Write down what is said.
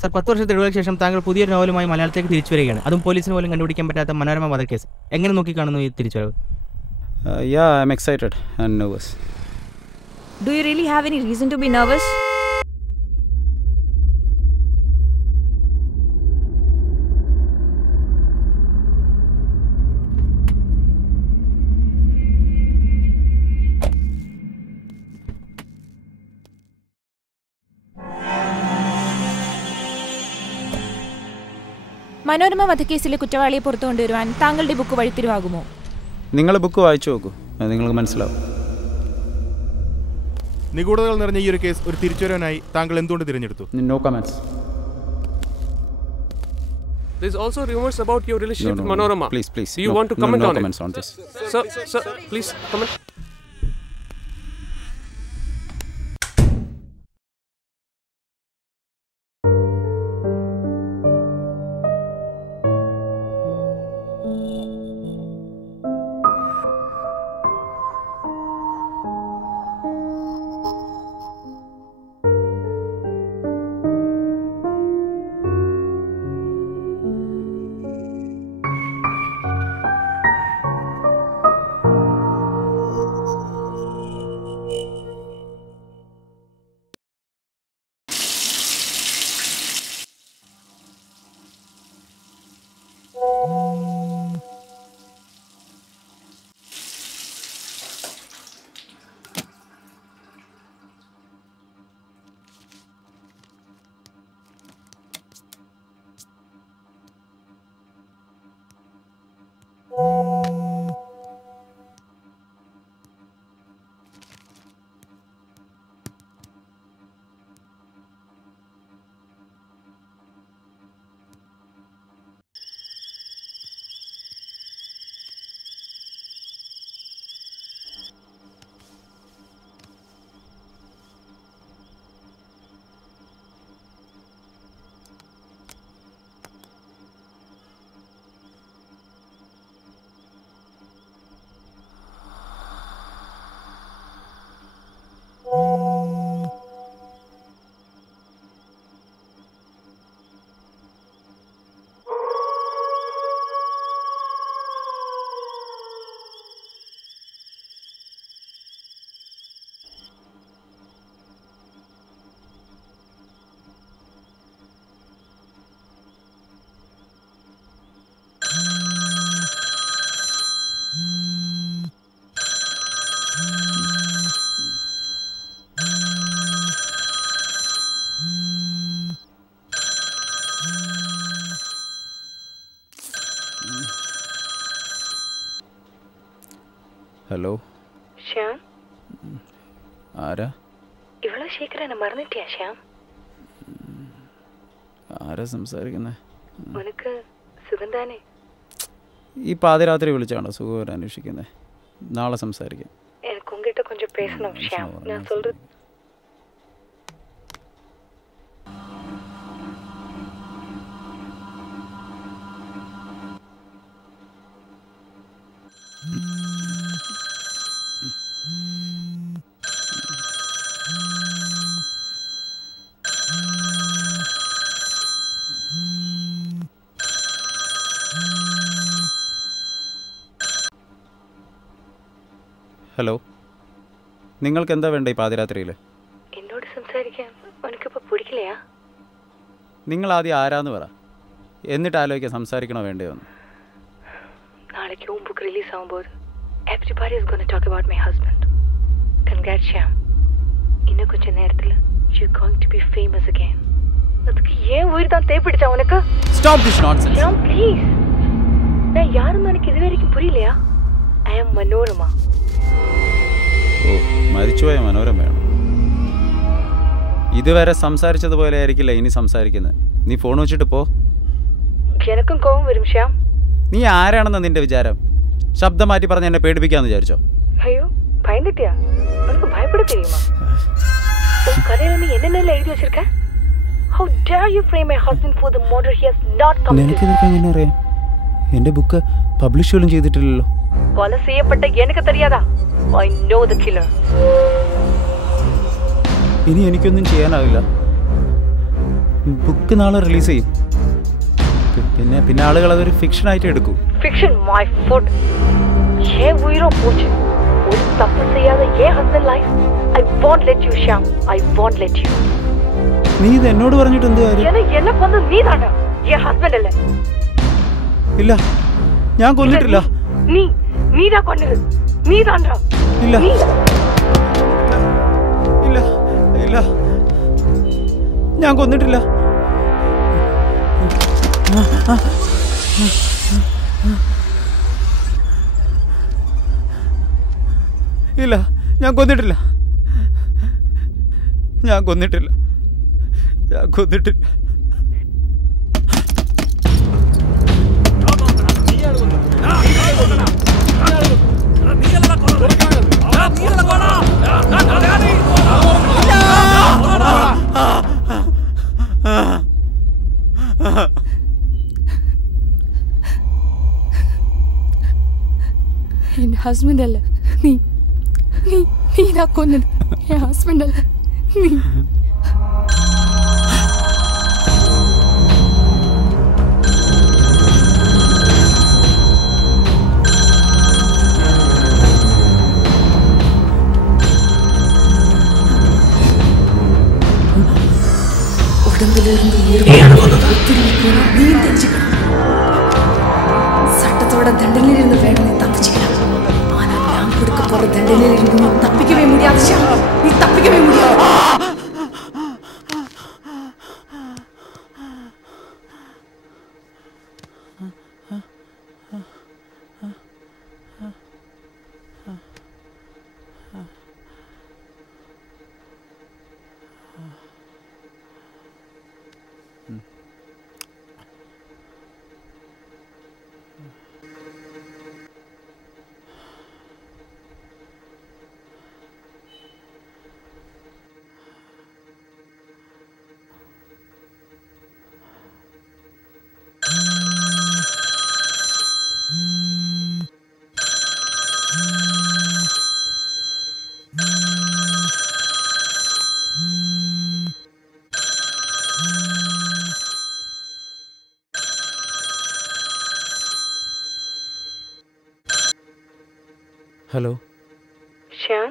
Sir, 10 വർഷത്തെ ഇടവേളയ്ക്ക് ശേഷം താങ്കൾ പുതിയൊരു നോവലുമായി മലയാളത്തിലേക്ക് തിരിച്ചു വരികയാണ്. അതും പോലീസിന് പോലും കണ്ടുപിടിക്കാൻ പറ്റാത്ത മനോരമ വധക്കേസ്. എങ്ങനെ നോക്കിക്കാണുന്നു ഈ തിരിച്ചുവരവ്? Yeah, I'm excited and nervous. Do you really have any reason to be nervous? Manorama വധക്കേസിലെ കുറ്റവാളിയെ പുറത്തു കൊണ്ടുവരുവാൻ താങ്കളുടെ ബുക്ക് വഴിത്തിരിവാകുമോ? നിങ്ങൾ ബുക്ക് വായിച്ചു നോക്കൂ, നിങ്ങൾക്ക് മനസ്സിലാവും. നിഗൂഢതകൾ നിറഞ്ഞ ഈ ഒരു കേസ് ഒരു തിരിച്ചുവരവാനായി താങ്കൾ എന്തുകൊണ്ട് തിരഞ്ഞെടുത്തു? No comments. There's also rumors about your relationship with Manorama. Please. Do you want to comment on it? No comments on this. Sir, please comment. Hello Shyam, ആരാ? ഇവളെ ശേഖരനെ മറന്നിട്ടിയാ ശ്യാം? ആരാ സംസാരിക്കുന്നേ? ഉനക്ക് സുഖം താനേ? ഈ പാതിരാത്രി വിളിച്ചാണോ സുഖം അന്വേഷിക്കുന്നത്? നാളെ സംസാരിക്കാം. എനിക്ക് ഉങ്കിட்ட கொஞ்சம் பேசணும் ശ്യാം. ഞാൻ சொல்றது ഹലോ, നിങ്ങൾക്ക് എന്താ വേണ്ട ഈ പാതിരാത്രിയിൽ? എന്നോട് സംസാരിക്കാൻ ഉനക്കിപ്പോൾ പിടിക്കില്ലയാ? നിങ്ങൾ ആദ്യം ആരാന്ന് പറ, എന്നിട്ട് ആലോചിക്കാൻ സംസാരിക്കണോ വേണ്ടയോ എന്ന്. നാളേക്ക് ഉൻ ബുക്ക് റിലീസ് ആകുമ്പോൾ everybody is going to talk about my husband. Congrats Shyam. இன்னும் கொஞ்ச நேரத்தில் you're going to be famous again. அதுக்கு ஏன் உயிர் தான் தேய்பிடிச்சா உனக்கு? Stop this nonsense. Shyam please. நான் யாருன்னு எனக்கு இதுவரைக்கும் புரியலையா? I am Manorama. ഓ, മരിച്ചുപോയ മനോരമയാണ്. ഇതുവരെ സംസാരിച്ചതുപോലെ ആയിരിക്കില്ല ഇനി സംസാരിക്കുന്നത്. നീ ഫോൺ വെച്ചിട്ട് പോ. എനക്കും കോപം വരും ശ്യാം. നീ ആരാണെന്ന് നിന്റെ വിചാരം? ശബ്ദം മാറ്റി പറഞ്ഞ് എന്നെ പേടിപ്പിക്കാന്ന് വിചാരിച്ചോ? അയ്യോ, ഭയന്നിട്ടിയാ? ഉനക്ക് ഭയപ്പെട தெரியுமா? ഉൻ കഥയിൽ നീ എന്നല്ല എഴുതി വെച്ചിരിക്ക? How dare you frame my husband for the murder he has not committed? നിനക്കിതൊക്കെ എങ്ങനെ അറിയാം? എൻ്റെ ബുക്ക് പബ്ലിഷ് പോലും ചെയ്തിട്ടില്ലല്ലോ. കൊല ചെയ്യപ്പെട്ട എനിക്ക് தெரியாதா? I know the killer. ഇനി എനിക്കൊന്നും ചെയ്യാനാവില്ല. ബുക്ക് നാളെ റിലീസ് ചെയ്യും. പിന്നെ ആളുകൾ അതൊരു ഫിക്ഷൻ ആയിട്ട് എടുക്കും. Fiction, my foot. ये उइरो पोचे. ഒരു തപ്പ് ചെയ്യാതെ ये husband life. I won't let you, Shyam. I won't let you. നീ ഇത് എന്നോട് പറഞ്ഞിട്ട് എന്ത് കാര്യം? എന്നെ കൊന്ന് നീ താണ്ടാ. ये husband അല്ലേ? ഇല്ല, ഞാൻ കൊന്നിട്ടില്ല. നീതാ കൊന്നത്. നീ താണ്ടാ. ഇല്ല ഇല്ല ഇല്ല, ഞാൻ കൊന്നിട്ടില്ല. ഇല്ല, ഞാൻ കൊന്നിട്ടില്ല. ഞാൻ കൊന്നിട്ടില്ല. ഞാൻ കൊന്നിട്ടില്ല. എൻ്റെ ഹസ്ബൻഡ് അല്ല നീ. നീതാ കൊന്നത്. എൻ്റെ ഹസ്ബൻഡ് അല്ല നീ. சட்டத்தோட தண்டனையிலிருந்து வேணும் நீ தப்பிச்சுக்கலாம். ஆனா நான் கொடுக்க போற தண்டனையிலிருந்து நீ தப்பிக்கவே முடியாது. நீ தப்பிக்கவே முடியாது. ഹലോ ശ്യാം